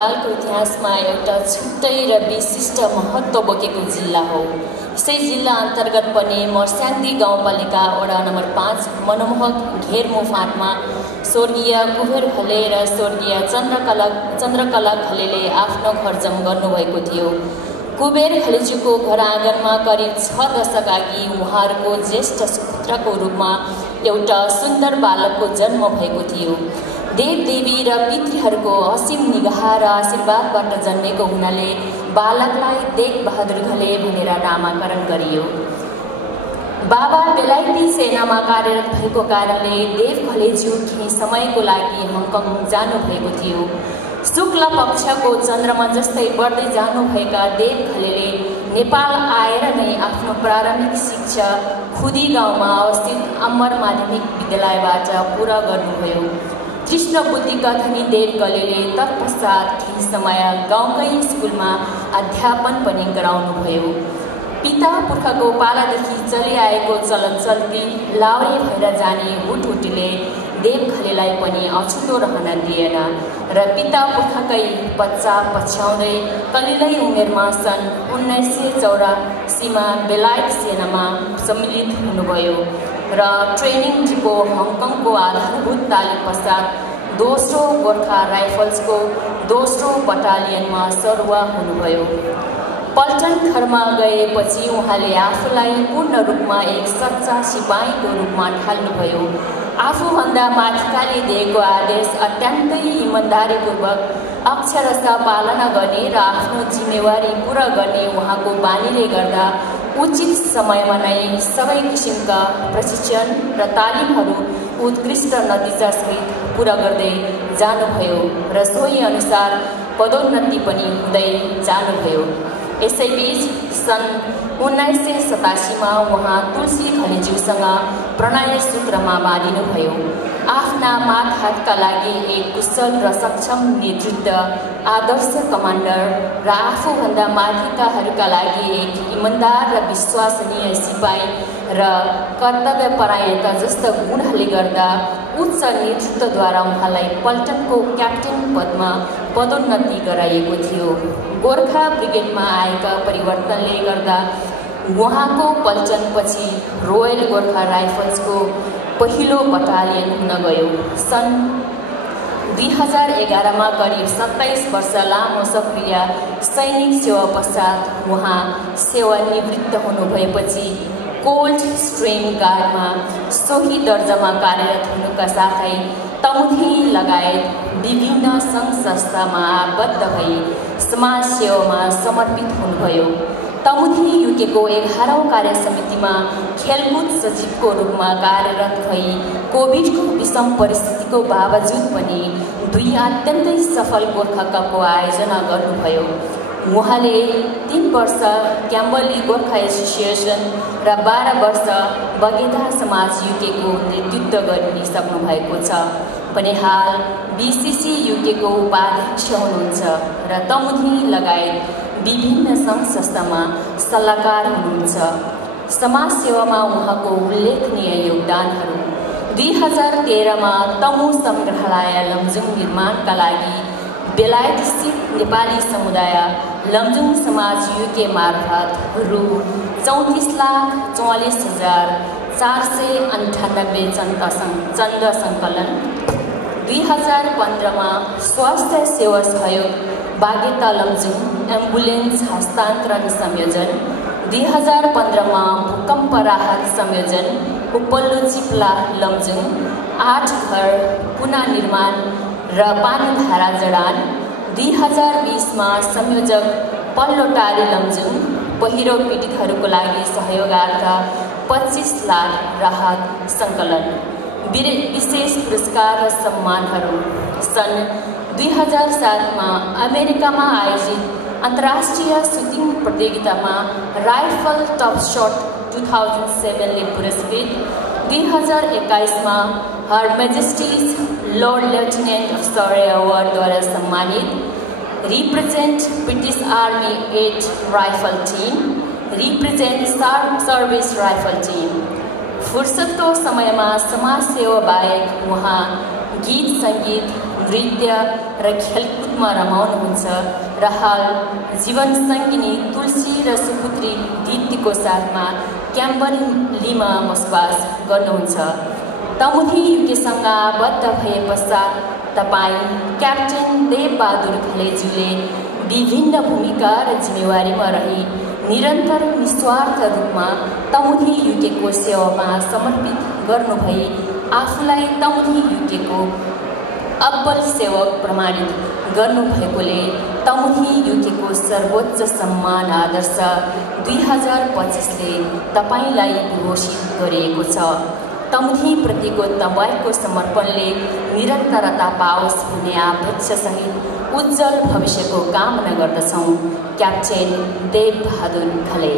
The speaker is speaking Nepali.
नेपालको इतिहासमा एउटा छुट्टै र विशिष्ट महत्त्व बोकेको जिल्ला हो। यसै जिल्ला अन्तर्गत पर्ने मर्स्याङ्दी गाउँपालिका वडा नम्बर 5 मनमोहक घेरमो फाँटमा स्वर्गीय कुबेर घले र स्वर्गीय चन्द्रकला घलेले आफ्नो घर जम गर्नुभएको थियो। कुबेर घलेजीको घर आँगनमा करिब 6 दशक अघि उहाँहरूको ज्येष्ठ सुपुत्रको रूपमा एउटा सुन्दर बालकको जन्म भएको थियो। देवदेवी र पितृहरूको असीम निगाह र आशीर्वादबाट जन्मेको हुनाले बालकलाई देव बहादुर घले भनेर नामाकरण गरियो। बाबा बेलायती सेनामा कार्यरत भएको कारणले देव घलेज्यू केही समयको लागि हङकङ जानुभएको थियो। शुक्ल पक्षको चन्द्रमा जस्तै बढ्दै जानुभएका देव घलेले नेपाल आएर नै आफ्नो प्रारम्भिक शिक्षा खुदी गाउँमा अवस्थित अमर माध्यमिक विद्यालयबाट पुरा गर्नुभयो। कृष्ण बुद्धिका धनी देव घलेले तत्पश्चात केही समय गाउँकै स्कुलमा अध्यापन पनि गराउनुभयो। पिता पुर्खाको पालादेखि चलिआएको चलन चल्ती लाउरे भएर जाने हुटहुटीले देव घलेलाई पनि अछुतो रहन दिएन र पिता पुर्खाकै बच्चा पछ्याउँदै कलिलै उमेरमा सन् 1984मा बेलायत सेनामा सम्मिलित हुनुभयो र ट्रेनिङ डिपो हङकङको आधारभूत तालिम पश्चात दोस्रो गोर्खा राइफल्सको दोस्रो बटालियनमा सरुवा हुनुभयो। पल्टन घरमा गएपछि उहाँले आफूलाई पूर्ण रूपमा एक सच्चा सिपाहीको रूपमा ढाल्नुभयो। आफूभन्दा माथिकाले दिएको आदेश अत्यन्तै इमान्दारीपूर्वक अक्षरशः पालना गर्ने र आफ्नो जिम्मेवारी पुरा गर्ने उहाँको बानीले गर्दा उचित समयमा नै सबै किसिमका प्रशिक्षण र तालिमहरू उत्कृष्ट नतिजासहित पुरा गर्दै जानुभयो र सोही अनुसार पदोन्नति पनि हुँदै जानुभयो। यसैबीच सन् 1987मा उहाँ तुलसी घलेज्यूसँग प्रणय सूत्रमा बाँधिनुभयो। आफ्ना मातहतका लागि एक कुशल र सक्षम नेतृत्व, आदर्श कमान्डर र आफूभन्दा माथिकाहरूका लागि एक इमान्दार र विश्वसनीय सिपाही र कर्तव्यपरायणता जस्ता गुणहरूले गर्दा उच्च नेतृत्वद्वारा उहाँलाई पल्टनको क्याप्टेन पदमा पदोन्नति गराइएको थियो। गोर्खा ब्रिगेडमा आएका परिवर्तनले गर्दा उहाँको पल्टनपछि रोयल गोर्खा राइफल्सको पहिलो बटालियन हुन गयो। सन् 2011मा करिब 27 वर्ष लामो सक्रिय सैनिक सेवा पश्चात उहाँ सेवानिवृत्त हुनुभएपछि कोल्ड स्ट्रिम गार्डमा सोही दर्जामा कार्यरत हुनुका साथै तमुथी लगायत विभिन्न सङ्घ संस्थामा आबद्ध भई समाज सेवामा समर्पित हुनुभयो। तमुथी युकेको 11औं कार्य समितिमा खेलकुद सचिवको रूपमा कार्यरत भई कोभिडको विषम परिस्थितिको बावजुद पनि 2 अत्यन्तै सफल गोर्खा कपको आयोजना गर्नुभयो। उहाँले 3 वर्ष क्याम्बली गोर्खा एसोसिएसन र 12 वर्ष बगेधा समाज युकेको नेतृत्व गरिसक्नु भएको छ भने हाल बीसीसी युकेको उपाध्यक्ष हुनुहुन्छ र तमुथी लगायत विभिन्न सङ्घ संस्थामा सल्लाहकार हुनुहुन्छ। समाज सेवामा उहाँको उल्लेखनीय योगदानहरू 2013मा तमु सङ्ग्रहालय लमजुङ निर्माणका लागि बेलायतस्थित नेपाली समुदाय लमजुङ समाज युके मार्फत रु 34,44,498 चन्द सङ्कलन, 2015मा स्वास्थ्य सेवा सहयोग बागेता लमजुङ एम्बुलेन्स हस्तान्तरण संयोजन, 2015मा भूकम्प राहत संयोजन उपल्लो चिप्ला लमजुङ, 8 घर पुनर्निर्माण र पानीधारा जडान, 2020मा संयोजक पल्लो टारी लमजुङ पहिरो पीडितहरूको लागि सहयोगार्थ 25 लाख राहत सङ्कलन। विशेष पुरस्कार र सम्मानहरू सन् 2007मा अमेरिकामा आयोजित अन्तर्राष्ट्रिय सुटिङ प्रतियोगितामा राइफल टप शट 2007ले पुरस्कृत, 2021मा हर मेजेस्टिज लॉर्ड लेफ्टिनेंट ऑफ सरे अवार्डद्वारा सम्मानित, represent British army 8 rifle team, represent service rifle team. फुर्सदको समयमा समाज सेवा बाहेक उहाँ गीत, सङ्गीत, नृत्य र खेलकुदमा रमाउनुहुन्छ र हाल जीवन सङ्गिनी तुलसी र सुपुत्री दितीको साथमा क्याम्बरलीमा बसोबास गर्नुहुन्छ। तमुथी युकेसँग आबद्ध भए पश्चात तपाईँ क्याप्टेन देवबहादुर घलेज्यूले विभिन्न भूमिका र जिम्मेवारीमा रही निरन्तर निस्वार्थ रूपमा तमुथी युकेको सेवामा समर्पित गर्नुभई आफूलाई तमुथी युकेको अब्बल सेवक प्रमाणित गर्नुभएकोले तमुथी युकेको सर्वोच्च सम्मान आदर्श 2025ले तपाईँलाई विभूषित गरिएको छ। तमुथी प्रतिको तपाईँको समर्पणले निरन्तरता पाओस् भन्ने आपेक्षासहित उज्जवल भविष्यको कामना गर्दछौँ। क्याप्टेन देवबहादुर घले।